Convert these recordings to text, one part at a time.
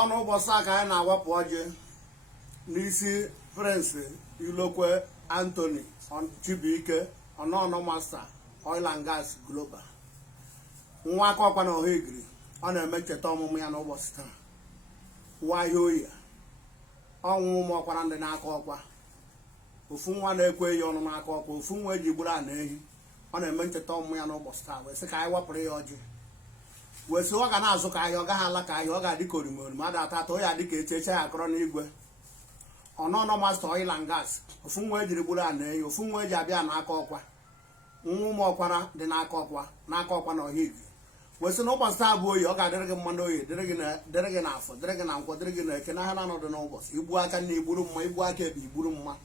ọnụ ụbọchị a ka anyị na-awapụ ọjị n'isi Prince Ilokwe Anthony Chibuike ọnọnọ Master Oil and Gas Global, nwa aka ọkwa na Ọhaegiri. Ọ na-eme ncheta ọmụmụ ya n'ụbọchị taa, nwa ahịa oyi ọnwụ ụmụ ọkwara ndị n'aka ọkwa, ofu nwa na-ekwe ya ọnụ n'aka ọkwa, ofu nwa eji gburu a na ehi. Ọ na-eme ncheta ọmụmụ ya n'ụbọchị taa, wee sị ka anyị wapụrụ ya ọjị, wee sị ọ ga na-azụ ka ahịa, ọ gaghị ala ka ahịa, ọ ga-adị ka orimoorimo ada ata atọ, ya dị ka echeche ya akọrọ n'igwe. Ọnọnọ Master Oil and Gas, ofu nwa ejiri gburu a na ehi, ofu nwa eji abịa n'aka ọkwa, nwa ụmụ ọkwara dị n'aka ọkwa na Ọhaegiri. Wee sị na ụbọchị taa bụ oyi, ọ ga-adịrị gị mmanụ oyi, dịrị gị n'afọ, dịrị gị na nkwọ, dịrị gị na eke, n'ahịa na-anọdụ n'ụbọchị. Igbu aka na igburu mma, igbu aka ebe igburu mma,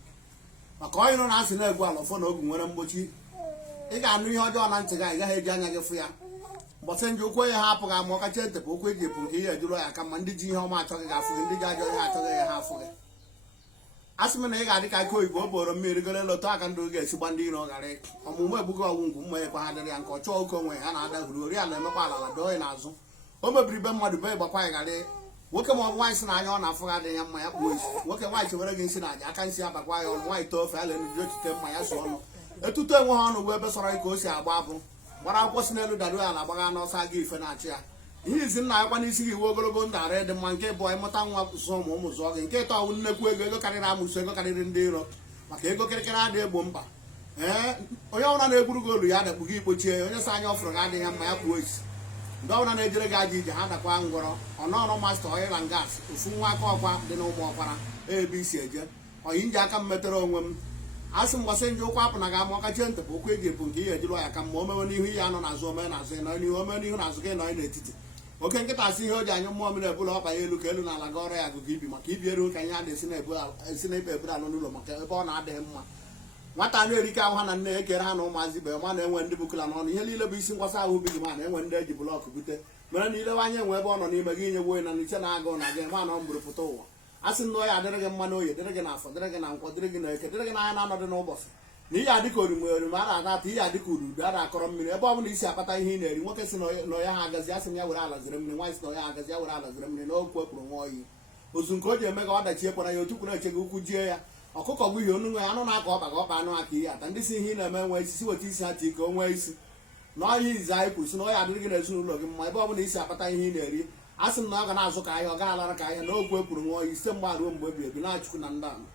maka onye nọ na-asị na-egbu ala ọfọ na ogu nwere mgbochi. Ị ga-anụ ihe ọjọọ na ntị gị, ị gaghị eji anya gị fụ ya. Mbọsị nje ụkwụ ya ha apụghị ama, ọkacha ntepụ ụkwụ eji epụ nke ihe ejuru ya aka, ma ndị ji ihe ọma achọghị gị afụ gị, ndị ji ajọ ihe achọghị ya ha afụ gị. A sị m na ị ga-adị ka aka oyibo o boro mmiri gole lọtọ aka ndụ ga-esi gba ndị iro ghara ọmụmụ egbughị ọgwụ ngwu mma ekwe ha dịrị ya nke ọ chọọ oke onwe ya na-adahuru ori a na-emekwa ala doo ya n'azụ. O mebiri be mmadụ be gbakwa ya ghara nwoke ma ọ bụ nwaanyị si na anya ọ na-afụ ha dị ya mma ya kpuo isi. Nwoke nwaanyị chewere gị nsị na aja aka nsị ya bakwa ya ọnụ, nwaanyị too ofe ala enuji ochite mma ya so ọnụ etuto enwe ha ọnụ bụ ebe sọrọ ka o si agba abụ gbara akwụkwọ si n'elu dado ya na-agbagha n'ọsọ aga ife na-achị ya. Ihe izi nna ya kwa n'isi gị iwe ogologo ndụ ara dị mma, nke bụ ịmụta nwa zụọ ụmụ zụọ gị, nke ịtọ ọwụ nnekwu ego karịrị amụsụ, ego karịrị ndị iro, maka ego kịrịkịrị adịghị egbo mkpa. Onye ọbụla na-egburu gị olu ya dakpu gị ikpochie ya, onye sị anya ọfụrụ gị adịghị mma ya kpuo isi. Ndị ọbụla na-ejere gị aja ije ha dakwa ngwọrọ. Ọnọnọ Master Oil and Gas, ofu nwa aka ọkwa dị n'ụmụ ọkwara ebe isi eje oyi nji aka m metere onwe m. A sị mgbasị nje ụkwụ apụ na gị ama, ọkachi ntepụ ụkwụ eji epụ nke ihe ejiri ya ka mma, omewe n'ihu ihe anọ n'azụ, ome n'azụ nọ n'ihu, ome n'ihu n'azụ gị nọ n'etiti. Oke nkịta asị ihe o ji anya mmụọ mmiri ebula ọba ya elu ka elu n'ala ga ọrụ ya agụgụ ibi, maka ibi eru ka ihe a na-esi na-ekpe ebere alụ n'ụlọ maka ebe ọ na-adịghị mma. Nwata na-erike ahụ ha na nne ekere ha na ụmụazị be ma na-enwe ndị bukula n'ọnụ. Ihe niile bụ isi nkwasa ahụ ubi gị ma na-enwe ndị eji blọkụ bute mere na ilewe anya enwe ebe ọ nọ n'ime gị inye woyi na nche na-agụ na gị ma na ọ mbụrụ pụta ụwa. A sị na ya adịrị gị mma n'oyi, dịrị gị n'afọ, dịrị gị na nkwọ, dịrị gị na eke, dịrị gị n'anya na-anọdụ n'ụbọchị, na ihe adịka orimo a na-ata ata, ihe adịka ududo a na-akọrọ mmiri. Ebe ọ bụla isi akpata ihe ị na-eri, nwoke si na ya ha agazi, asị m ya were ala zere mmiri, nwaanyị si na ya ha agazi ya were ala zere mmiri, n'okwu ekwuru nwa oyi. Ozu nke o ji eme ka ọdachi ekwara ya, otu kwuru eche gị ukwu jie ya. Ọkụkọ bụ ihe onu nwe ya, anụ na-aka ọba ka ọkpa anụ aka ihe ata. Ndị si ihe ị na-eme nwee isi, si weta isi ha ike o nwee isi na ọhịa izi anyị kwuru si na ọ ya adịrị gị na ezinụlọ gị mma. Ebe ọ bụla isi akpata ihe ị na-eri, a sị m na ọ ga na-azụ ka ahịa, ọ gaghị alara ka ahịa, na okwu ekwuru nwa oyi site mgbe ruo mgbe ebi ebi na-achụkwu na ndị ama.